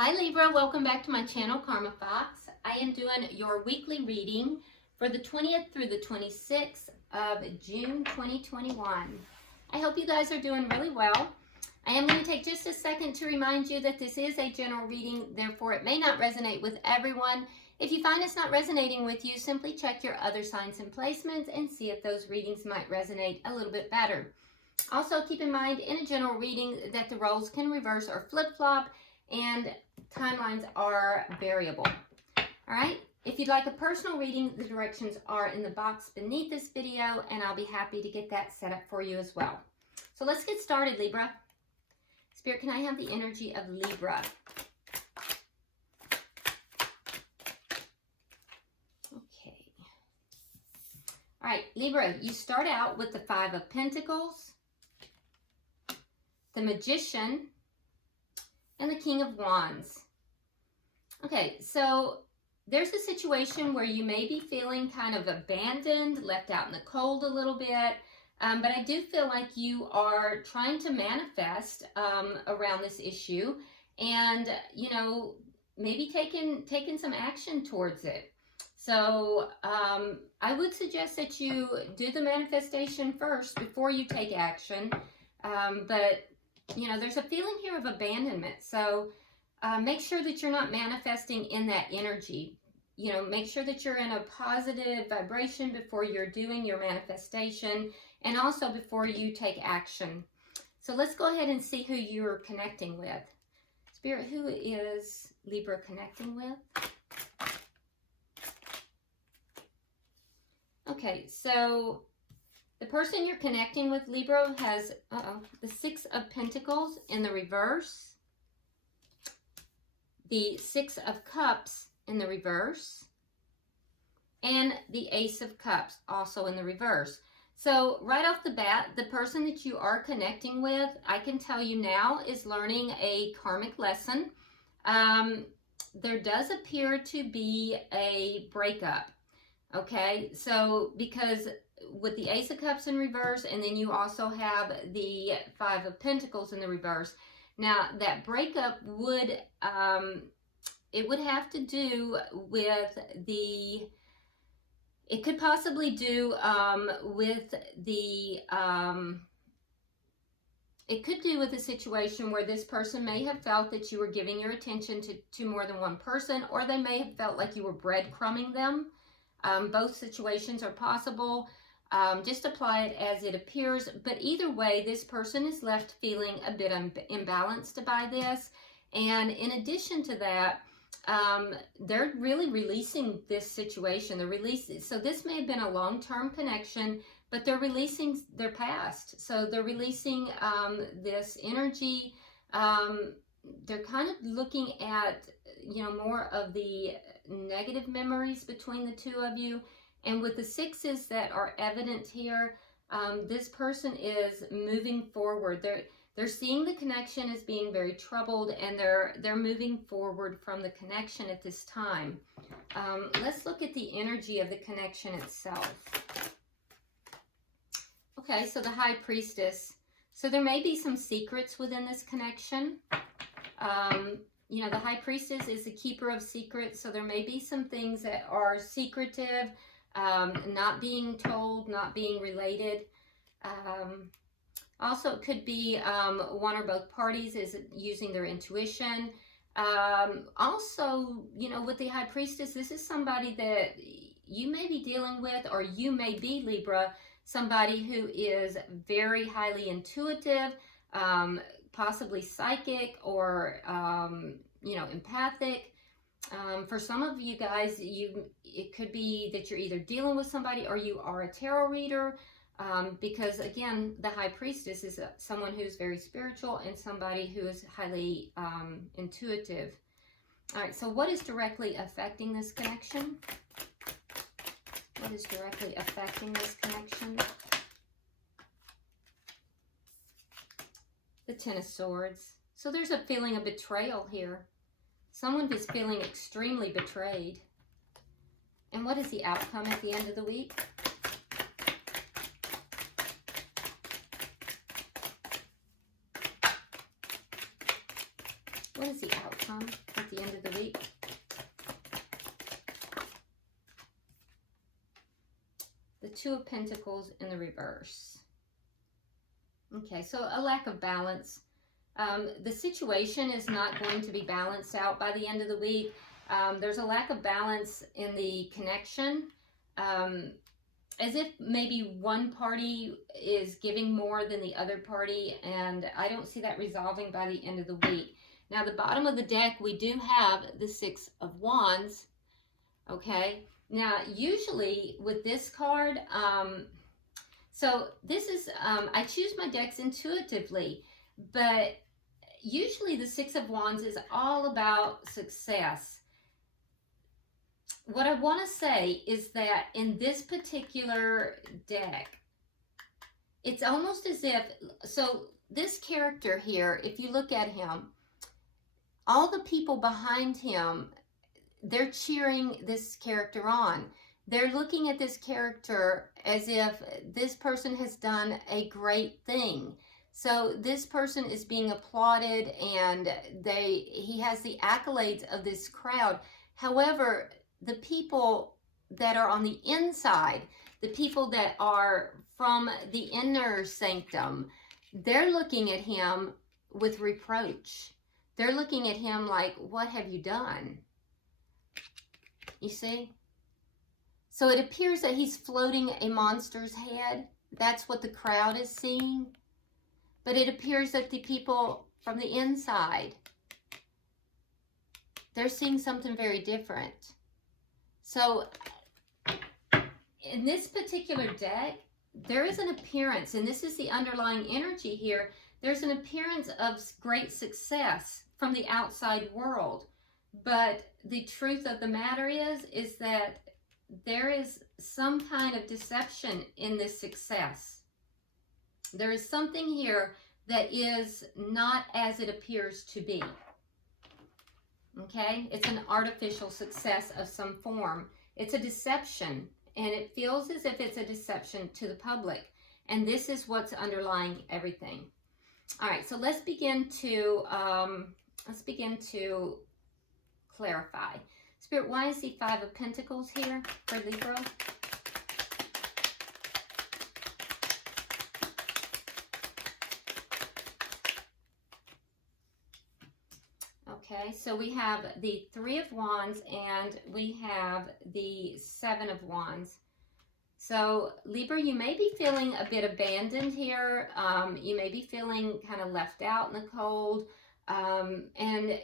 Hi Libra, welcome back to my channel, Karma Fox. I am doing your weekly reading for the 20th through the 26th of June 2021. I hope you guys are doing really well. I am going to take just a second to remind you that this is a general reading, therefore it may not resonate with everyone. If you find it's not resonating with you, simply check your other signs and placements and see if those readings might resonate a little bit better. Also keep in mind in a general reading that the roles can reverse or flip-flop and timelines are variable. All right, if you'd like a personal reading, the directions are in the box beneath this video, and I'll be happy to get that set up for you as well. So let's get started, Libra. Spirit, can I have the energy of Libra? Okay. All right, Libra, you start out with the Five of Pentacles, the Magician, and the King of Wands. Okay, so there's a situation where you may be feeling kind of abandoned, left out in the cold a little bit, but I do feel like you are trying to manifest around this issue and, you know, maybe taking some action towards it. So I would suggest that you do the manifestation first before you take action, but you know, there's a feeling here of abandonment. So make sure that you're not manifesting in that energy. You know, make sure that you're in a positive vibration before you're doing your manifestation and also before you take action. So let's go ahead and see who you're connecting with. Spirit, who is Libra connecting with? Okay, so the person you're connecting with, Libra, has the Six of Pentacles in the reverse, the Six of Cups in the reverse, and the Ace of Cups also in the reverse. So right off the bat, the person that you are connecting with, I can tell you now, is learning a karmic lesson. There does appear to be a breakup. Okay, so because with the Ace of Cups in reverse, and then you also have the Five of Pentacles in the reverse. Now, that breakup would, it would have to do with it could possibly do with it could do with a situation where this person may have felt that you were giving your attention to more than one person, or they may have felt like you were breadcrumbing them. Both situations are possible. Just apply it as it appears. But either way, this person is left feeling a bit imbalanced by this. And in addition to that, they're really releasing this situation. They're releasing. So this may have been a long-term connection, but they're releasing their past. So they're releasing this energy. They're kind of looking at, you know, more of the negative memories between the two of you. And with the sixes that are evident here, this person is moving forward. They're seeing the connection as being very troubled, and they're moving forward from the connection at this time. Let's look at the energy of the connection itself. Okay, so the High Priestess. So there may be some secrets within this connection. You know, the High Priestess is the keeper of secrets, so there may be some things that are secretive, not being told, not being related. Also, it could be one or both parties is using their intuition. Also, you know, with the High Priestess, this is somebody that you may be dealing with, or you may be, Libra, somebody who is very highly intuitive, possibly psychic, or, you know, empathic. For some of you guys, it could be that you're either dealing with somebody or you are a tarot reader, because again, the High Priestess is someone who's very spiritual and somebody who is highly intuitive. All right, so what is directly affecting this connection? What is directly affecting this connection? The Ten of Swords. So there's a feeling of betrayal here. Someone is feeling extremely betrayed. And what is the outcome at the end of the week? What is the outcome Two of Pentacles in the reverse. Okay, so a lack of balance. The situation is not going to be balanced out by the end of the week. There's a lack of balance in the connection, as if maybe one party is giving more than the other party, and I don't see that resolving by the end of the week. Now, the bottom of the deck, we do have the Six of Wands, okay? Now, usually with this card, so this is, I choose my decks intuitively, but usually the Six of Wands is all about success. What I want to say is that in this particular deck, it's almost as if, so this character here, if you look at him, all the people behind him, they're cheering this character on. They're looking at this character as if this person has done a great thing. So this person is being applauded, and he has the accolades of this crowd. However, the people that are on the inside, the people that are from the inner sanctum, they're looking at him with reproach. They're looking at him like, what have you done? You see? So it appears that he's floating a monster's head. That's what the crowd is seeing. But it appears that the people from the inside, they're seeing something very different. So in this particular deck, there is an appearance, and this is the underlying energy here, there's an appearance of great success from the outside world. But the truth of the matter is that there is some kind of deception in this success. There is something here that is not as it appears to be. Okay? It's an artificial success of some form. It's a deception, and it feels as if it's a deception to the public. And this is what's underlying everything. All right, so let's begin to clarify. Spirit, why is the Five of Pentacles here for Libra? Okay, so we have the Three of Wands and we have the Seven of Wands. So Libra, you may be feeling a bit abandoned here. You may be feeling kind of left out in the cold. And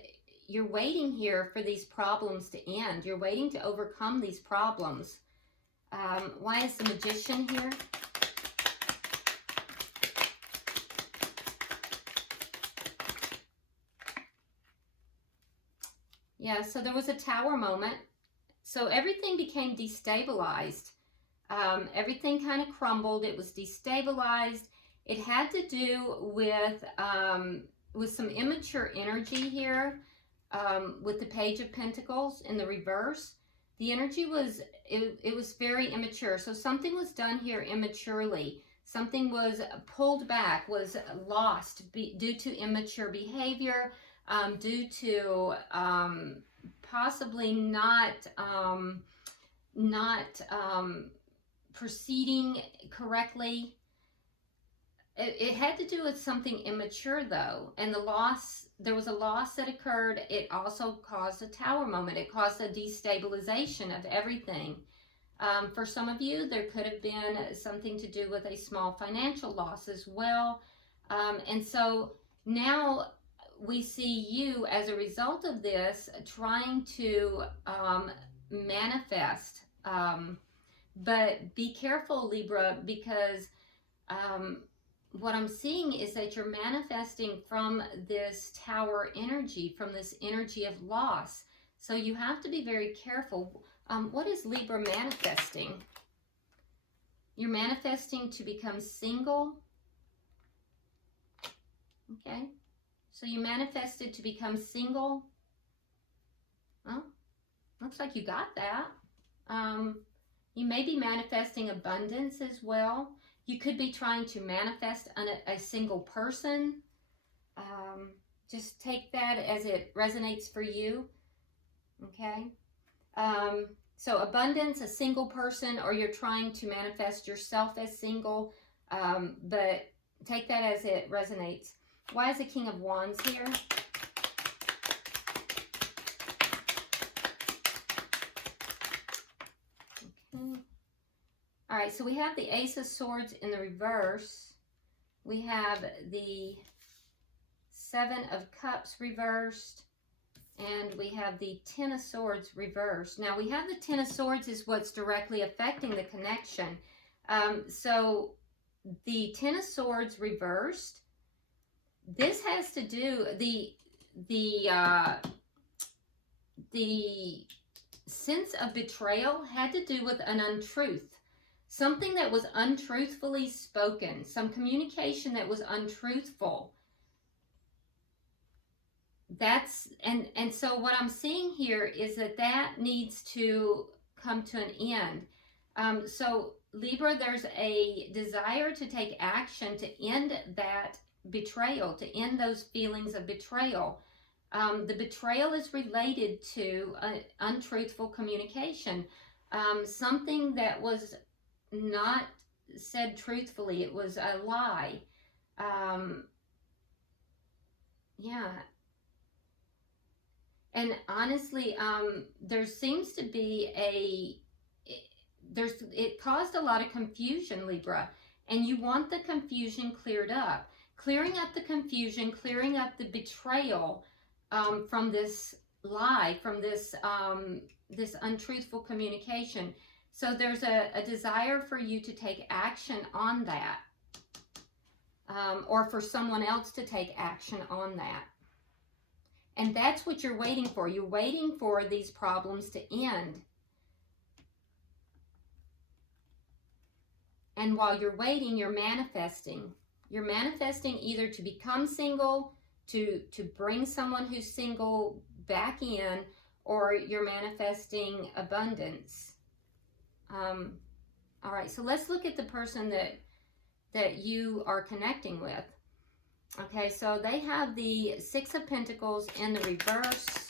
you're waiting here for these problems to end. You're waiting to overcome these problems. Why is the Magician here? Yeah, so there was a Tower moment. So everything became destabilized. Everything kind of crumbled. It was destabilized. It had to do with some immature energy here. With the Page of Pentacles in the reverse, the energy was, it was very immature. So something was done here immaturely. Something was pulled back, was lost due to immature behavior, due to possibly not proceeding correctly. It had to do with something immature, though, and there was a loss that occurred. It also caused a Tower moment. It caused a destabilization of everything. For some of you, there could have been something to do with a small financial loss as well. And so now we see you, as a result of this, trying to manifest. But be careful, Libra, because what I'm seeing is that you're manifesting from this Tower energy, from this energy of loss. So you have to be very careful. What is Libra manifesting? You're manifesting to become single. Okay. So you manifested to become single. Well, looks like you got that. You may be manifesting abundance as well. You could be trying to manifest a single person. Just take that as it resonates for you. Okay. So abundance, a single person, or you're trying to manifest yourself as single, but take that as it resonates. Why is the King of Wands here? Okay. All right, so we have the Ace of Swords in the reverse. We have the Seven of Cups reversed. And we have the Ten of Swords reversed. Now, we have the Ten of Swords is what's directly affecting the connection. So, the Ten of Swords reversed. This has to do, the sense of betrayal had to do with an untruth. Something that was untruthfully spoken. Some communication that was untruthful. That's and so what I'm seeing here is that needs to come to an end. So Libra, there's a desire to take action to end that betrayal, to end those feelings of betrayal. The betrayal is related to untruthful communication, something that was not said truthfully. It was a lie. Yeah. And honestly, there seems to be it caused a lot of confusion, Libra, and you want the confusion cleared up. Clearing up the confusion, clearing up the betrayal from this lie, from this this untruthful communication. So there's a desire for you to take action on that, or for someone else to take action on that. And that's what you're waiting for. You're waiting for these problems to end. And while you're waiting, you're manifesting. You're manifesting either to become single, to bring someone who's single back in, or you're manifesting abundance. All right, so let's look at the person that you are connecting with. Okay, so they have the Six of Pentacles in the reverse.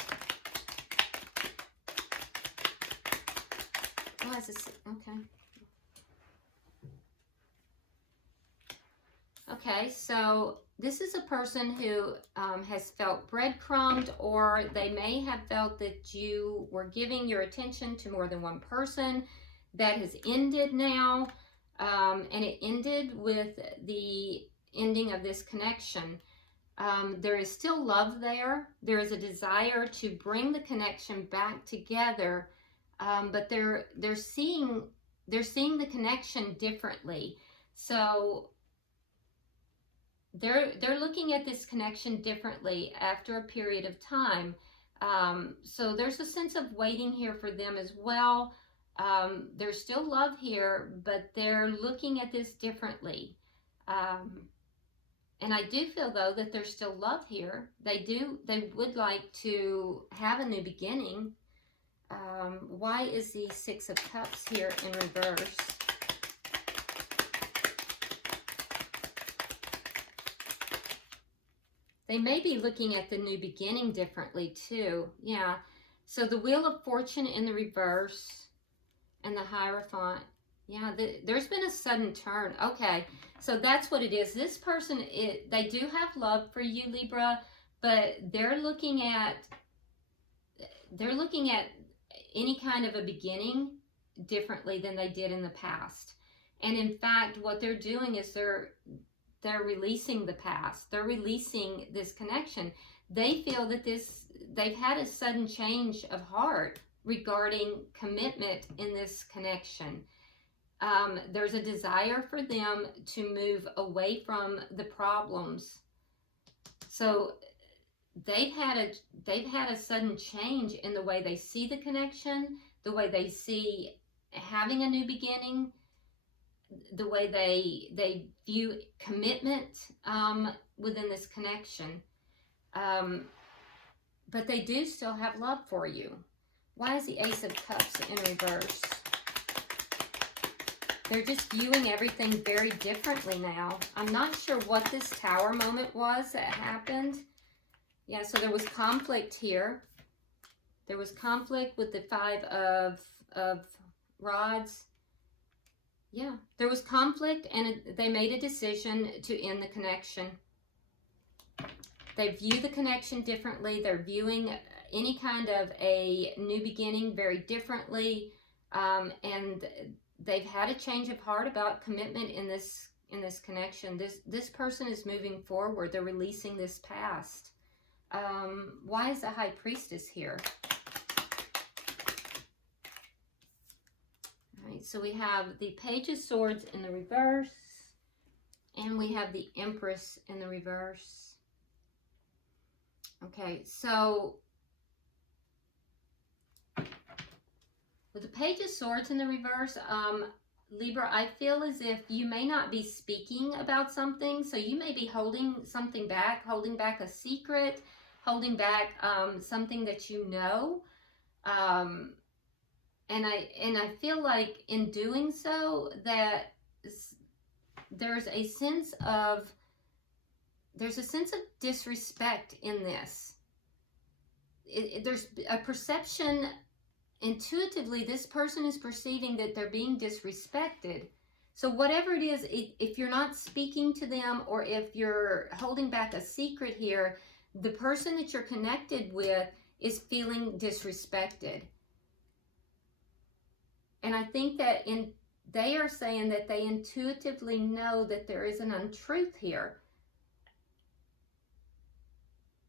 Oh, that's okay. Okay, so this is a person who has felt breadcrumbed, or they may have felt that you were giving your attention to more than one person. That has ended now, and it ended with the ending of this connection. There is still love there. There is a desire to bring the connection back together, but they're seeing the connection differently. So they're looking at this connection differently after a period of time. So there's a sense of waiting here for them as well. There's still love here, but they're looking at this differently. And I do feel, though, that there's still love here. They would like to have a new beginning. Why is the Six of Cups here in reverse? They may be looking at the new beginning differently, too. Yeah. So the Wheel of Fortune in the reverse and the Hierophant. Yeah, there's been a sudden turn. Okay, so that's what it is. This person, they do have love for you, Libra, but they're looking at any kind of a beginning differently than they did in the past. And in fact, what they're doing is they're releasing the past. They're releasing this connection. They feel that they've had a sudden change of heart regarding commitment in this connection. There's a desire for them to move away from the problems. So they've had a sudden change in the way they see the connection, the way they see having a new beginning, the way they view commitment within this connection. But they do still have love for you. Why is the Ace of Cups in reverse? They're just viewing everything very differently now. I'm not sure what this Tower moment was that happened. Yeah, so there was conflict here. There was conflict with the Five of Rods. Yeah, there was conflict, and they made a decision to end the connection. They view the connection differently. They're viewing any kind of a new beginning very differently, and they've had a change of heart about commitment in this connection. This person is moving forward. They're releasing this past. Why is the High Priestess here? All right, so we have the Page of Swords in the reverse, and we have the Empress in the reverse. Okay, so with the Page of Swords in the reverse, Libra, I feel as if you may not be speaking about something, so you may be holding something back, holding back a secret, holding back something that you know, and I feel like in doing so that there's a sense of disrespect in this. There's a perception. Intuitively, this person is perceiving that they're being disrespected. So whatever it is, if you're not speaking to them, or if you're holding back a secret here, the person that you're connected with is feeling disrespected. And I think that they are saying that they intuitively know that there is an untruth here.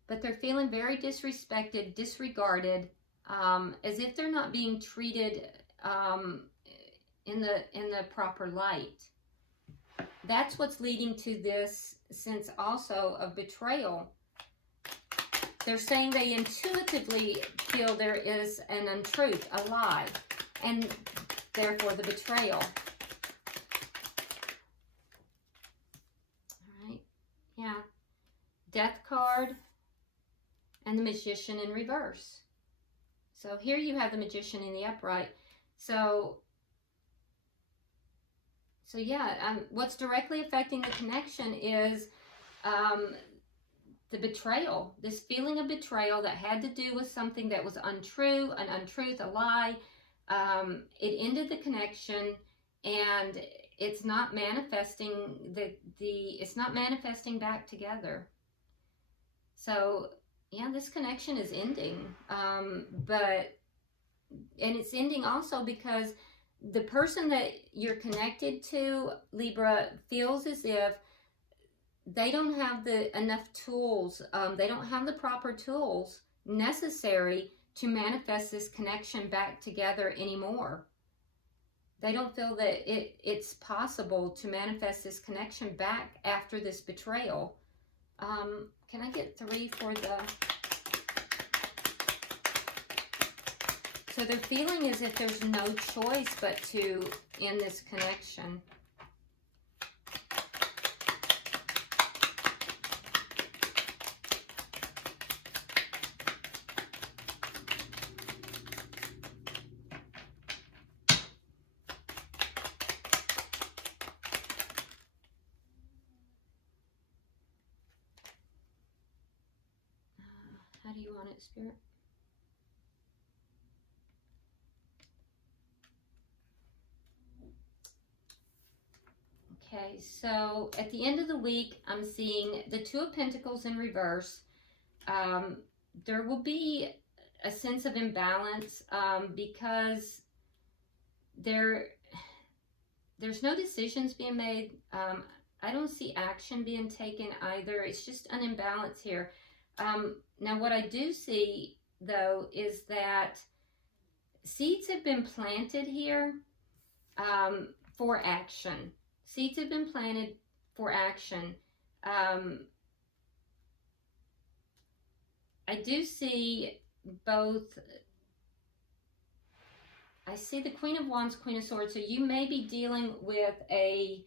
But they're feeling very disrespected, disregarded, as if they're not being treated in the proper light. That's what's leading to this sense also of betrayal. They're saying they intuitively feel there is an untruth, a lie, and therefore the betrayal. All right, yeah. Death card and the Magician in reverse. So here you have the Magician in the upright. So yeah, what's directly affecting the connection is the betrayal. This feeling of betrayal that had to do with something that was untrue, an untruth, a lie. It ended the connection, and it's not manifesting it's not manifesting back together. So yeah, this connection is ending, and it's ending also because the person that you're connected to, Libra, feels as if they don't have enough tools, they don't have the proper tools necessary to manifest this connection back together anymore. They don't feel that it's possible to manifest this connection back after this betrayal. Can I get 3 for the... So they're feeling as if there's no choice but to end this connection. How do you want it, Spirit? Okay, so at the end of the week, I'm seeing the Two of Pentacles in reverse. There will be a sense of imbalance because there's no decisions being made. I don't see action being taken either. It's just an imbalance here. Now, what I do see, though, is that seeds have been planted here for action. Seeds have been planted for action. I do see both. I see the Queen of Wands, Queen of Swords. So you may be dealing with a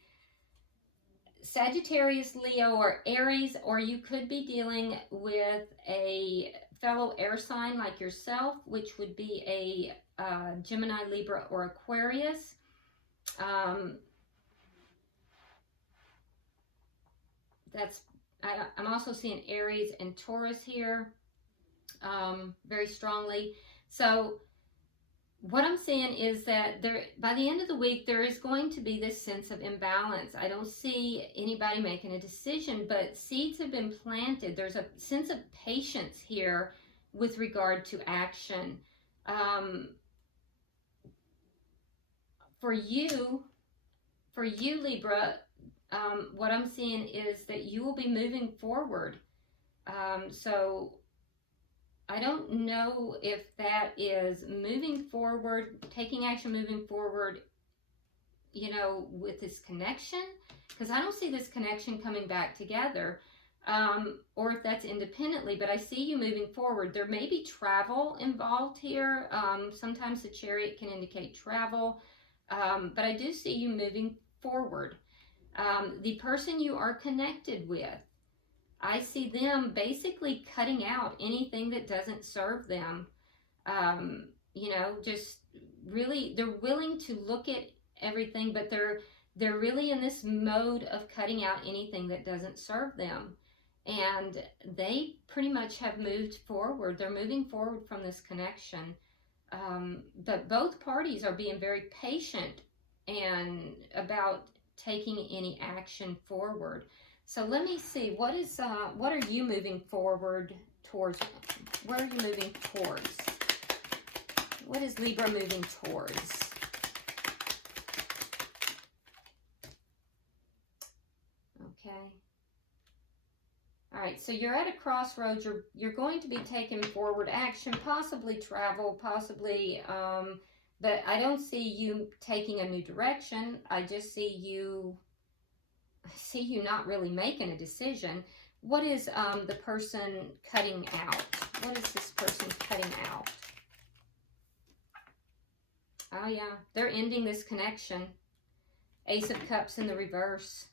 Sagittarius, Leo, or Aries, or you could be dealing with a fellow air sign like yourself, which would be a Gemini, Libra, or Aquarius. I'm also seeing Aries and Taurus here very strongly. So what I'm saying is that by the end of the week, there is going to be this sense of imbalance. I don't see anybody making a decision, but seeds have been planted. There's a sense of patience here with regard to action. For you, Libra, what I'm seeing is that you will be moving forward. So I don't know if that is moving forward, taking action, moving forward, you know, with this connection, because I don't see this connection coming back together, or if that's independently, but I see you moving forward. There may be travel involved here. Sometimes the Chariot can indicate travel, but I do see you moving forward. The person you are connected with, I see them basically cutting out anything that doesn't serve them. You know, just really, they're willing to look at everything, but they're really in this mode of cutting out anything that doesn't serve them. And they pretty much have moved forward. They're moving forward from this connection. But both parties are being very patient and about taking any action forward. So let me see, what are you moving forward towards? Where are you moving towards? What is Libra moving towards? Okay. All right, so you're at a crossroads. You're going to be taking forward action, possibly travel, possibly, but I don't see you taking a new direction. I just see you not really making a decision. What is the person cutting out? What is this person cutting out? Oh yeah, they're ending this connection. Ace of Cups in the reverse.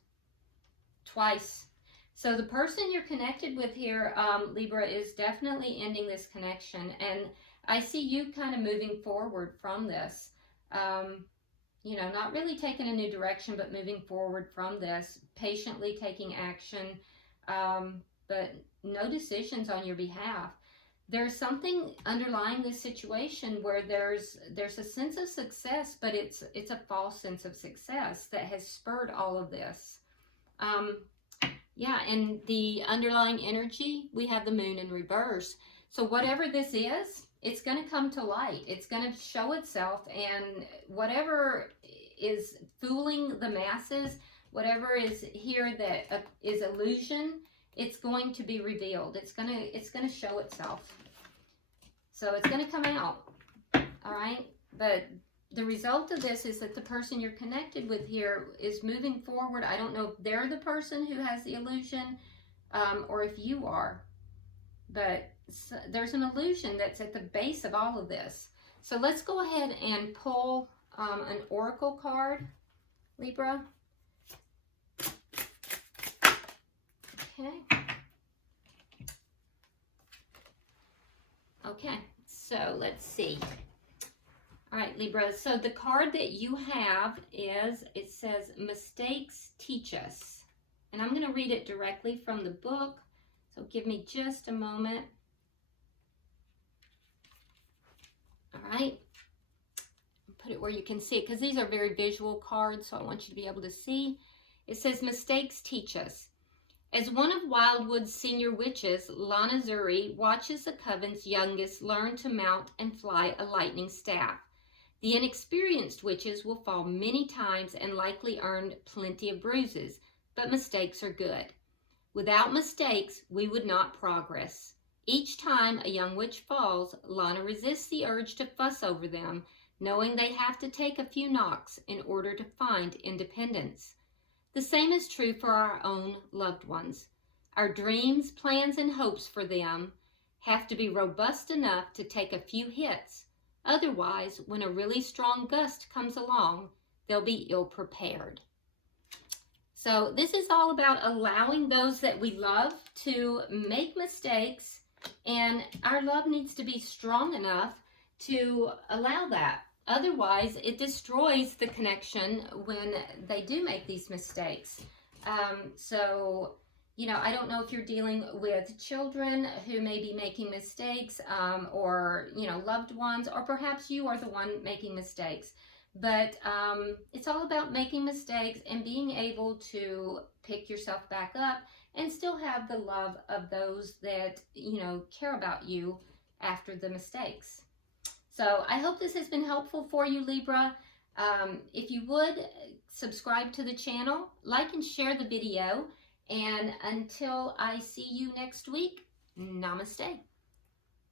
Twice. So the person you're connected with here, Libra, is definitely ending this connection. And I see you kind of moving forward from this. You know, not really taking a new direction, but moving forward from this, patiently taking action, but no decisions on your behalf. There's something underlying this situation where there's a sense of success, but it's a false sense of success that has spurred all of this. Yeah, and the underlying energy, we have the moon in reverse. So whatever this is, it's going to come to light. It's going to show itself, and whatever is fooling the masses, whatever is here that is illusion, it's going to be revealed. It's going to show itself. So it's going to come out. All right? But the result of this is that the person you're connected with here is moving forward. I don't know if they're the person who has the illusion, or if you are, but there's an illusion that's at the base of all of this. So let's go ahead and pull an oracle card, Libra. Okay. Okay, so let's see. All right, Libra, so the card that you have is, it says, mistakes teach us. And I'm going to read it directly from the book, so give me just a moment. All right, put it where you can see it, because these are very visual cards, so I want you to be able to see. It says, mistakes teach us. As one of Wildwood's senior witches, Lana Zuri watches the coven's youngest learn to mount and fly a lightning staff. The inexperienced witches will fall many times and likely earn plenty of bruises, but mistakes are good. Without mistakes, we would not progress. Each time a young witch falls, Lana resists the urge to fuss over them, knowing they have to take a few knocks in order to find independence. The same is true for our own loved ones. Our dreams, plans, and hopes for them have to be robust enough to take a few hits. Otherwise, when a really strong gust comes along, they'll be ill-prepared. So this is all about allowing those that we love to make mistakes, and our love needs to be strong enough to allow that. Otherwise, it destroys the connection when they do make these mistakes. So, You know, I don't know if you're dealing with children who may be making mistakes, or, you know, loved ones, or perhaps you are the one making mistakes. But it's all about making mistakes and being able to pick yourself back up and still have the love of those that, you know, care about you after the mistakes. So I hope this has been helpful for you, Libra. If you would, subscribe to the channel, like and share the video. And until I see you next week, namaste.